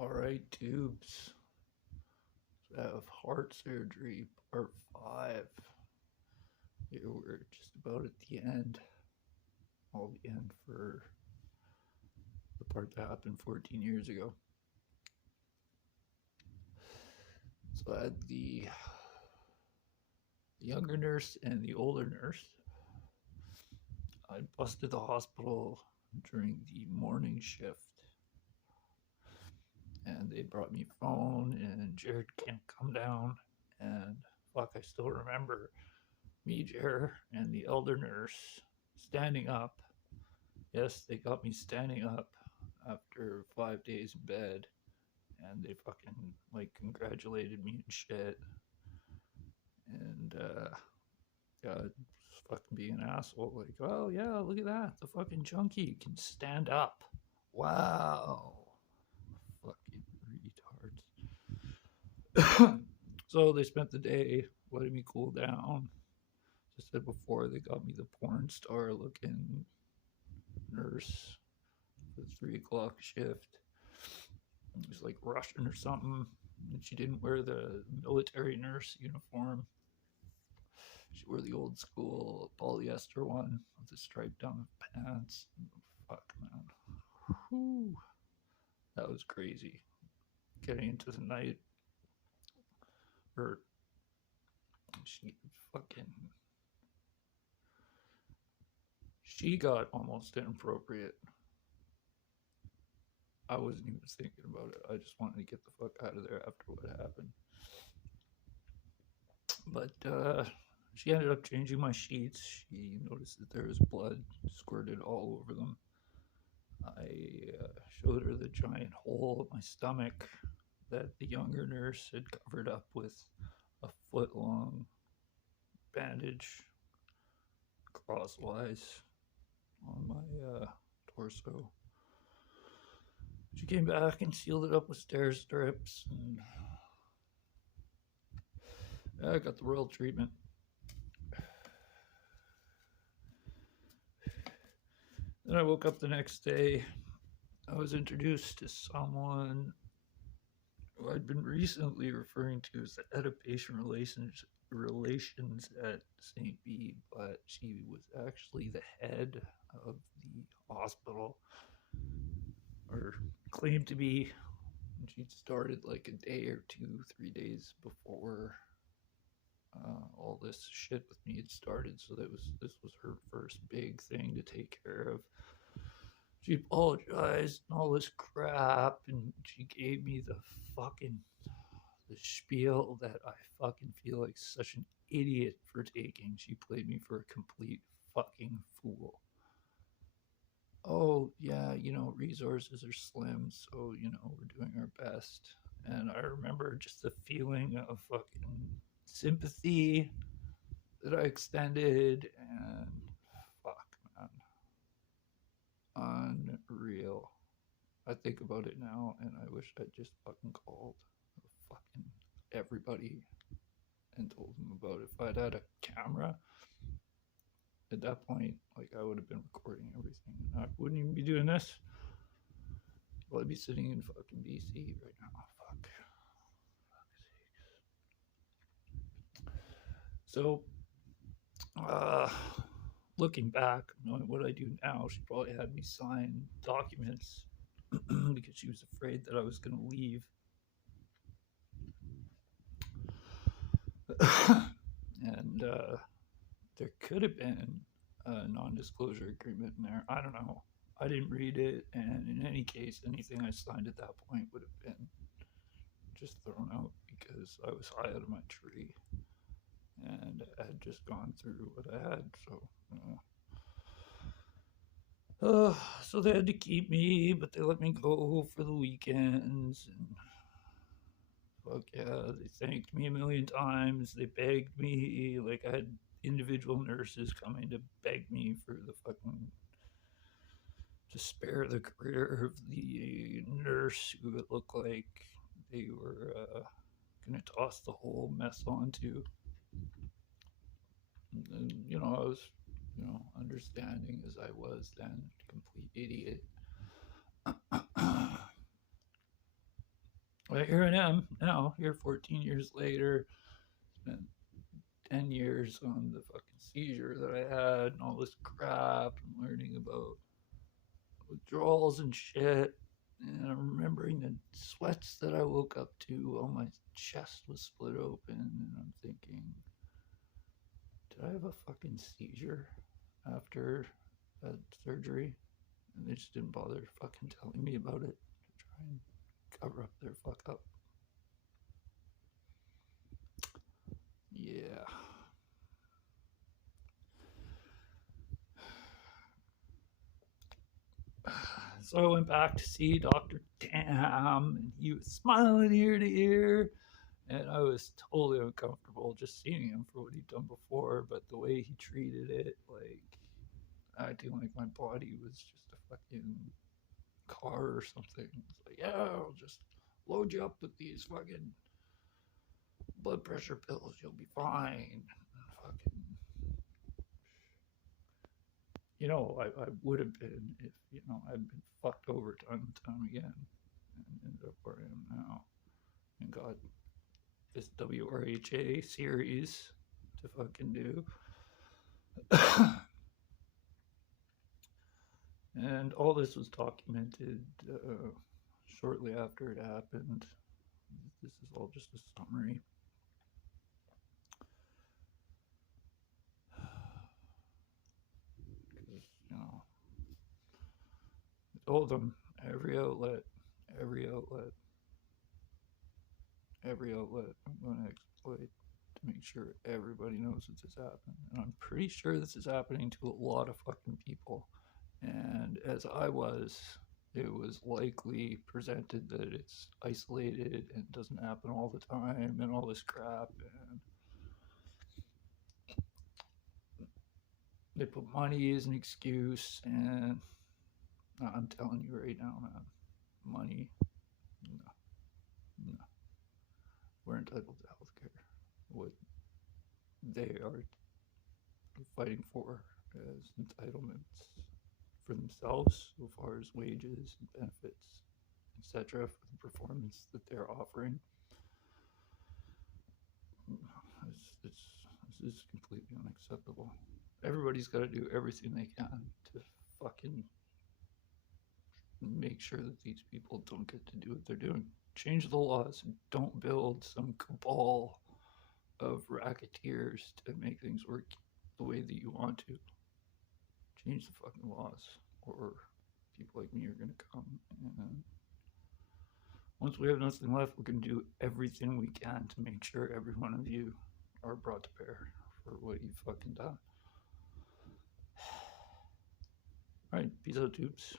Alright, tubes. So I have heart surgery, part 5. Here we're just about at the end. All the end for the part that happened 14 years ago. So I had the younger nurse and the older nurse. I busted the hospital during the morning shift. And they brought me phone, and Jared can't come down. And fuck, I still remember me, Jared, and the elder nurse standing up. Yes, they got me standing up after 5 days in bed, and they fucking congratulated me and shit. And yeah, just fucking being an asshole. Like, oh yeah, look at that, the fucking junkie can stand up. Wow, fucking retards. So they spent the day letting me cool down. Just said before, they got me the porn star looking nurse for the 3 o'clock shift. It was like Russian or something, and she didn't wear the military nurse uniform. She wore the old school polyester one with the stripe down the pants. Fuck, man. Whew. That was crazy. Getting into the night, or she got almost inappropriate. I wasn't even thinking about it. I just wanted to get the fuck out of there after what happened. But she ended up changing my sheets. She noticed that there was blood squirted all over them. I showed her the giant hole in my stomach that the younger nurse had covered up with a foot-long bandage crosswise on my torso. She came back and sealed it up with stair strips, and I got the royal treatment. Then I woke up the next day. I was introduced to someone who I'd been recently referring to as the head of patient relations at St. B, but she was actually the head of the hospital, or claimed to be. She'd started like a day or 2-3 days before all this shit with me had started, so this was her first big thing to take care of. She apologized and all this crap, and she gave me the spiel that I fucking feel like such an idiot for taking. She played me for a complete fucking fool. Oh yeah, resources are slim, so we're doing our best. And I remember just the feeling of fucking sympathy that I extended, and fuck, man, unreal. I think about it now, and I wish I'd just fucking called fucking everybody and told them about it. If I'd had a camera at that point, I would have been recording everything, and I wouldn't even be doing this. Well, I'd be sitting in fucking BC right now. Fuck. So, looking back, knowing what I do now, she probably had me sign documents because she was afraid that I was going to leave. And there could have been a non-disclosure agreement in there. I don't know. I didn't read it, and in any case, anything I signed at that point would have been just thrown out because I was high out of my tree, and I had just gone through what I had. So they had to keep me, but they let me go for the weekends, and fuck yeah, they thanked me a million times. They begged me, I had individual nurses coming to beg me for the fucking, to spare the career of the nurse who it looked like they were gonna toss the whole mess onto. And I was, understanding as I was then, complete idiot. But here I am now, here 14 years later, spent 10 years on the fucking seizure that I had and all this crap and learning about withdrawals and shit. And I'm remembering the sweats that I woke up to while my chest was split open. And I'm thinking, did I have a fucking seizure after that surgery? And they just didn't bother fucking telling me about it to try and cover up their fuck up. Yeah. So I went back to see Dr. Tam, and he was smiling ear to ear. And I was totally uncomfortable just seeing him for what he'd done before, but the way he treated it, like acting like my body was just a fucking car or something. It's like, yeah, I'll just load you up with these fucking blood pressure pills, you'll be fine. Fucking, I would have been if, I'd been fucked over time and time again and ended up where I am now and got this WRHA series to fucking do. And all this was documented shortly after it happened. This is all just a summary. Because, I told them every outlet, every outlet, every outlet I'm going to exploit to make sure everybody knows that this happened. And I'm pretty sure this is happening to a lot of fucking people. And as I was, it was likely presented that it's isolated and doesn't happen all the time and all this crap. And they put money as an excuse. And I'm telling you right now, man, money, no, no. We're entitled to health care. What they are fighting for as entitlements for themselves, so far as wages and benefits, etc., for the performance that they're offering. This is completely unacceptable. Everybody's got to do everything they can to fucking make sure that these people don't get to do what they're doing. Change the laws. Don't build some cabal of racketeers to make things work the way that you want to. Change the fucking laws, or people like me are going to come. And once we have nothing left, we're going to do everything we can to make sure every one of you are brought to bear for what you've fucking done. All right, peace out, tubes.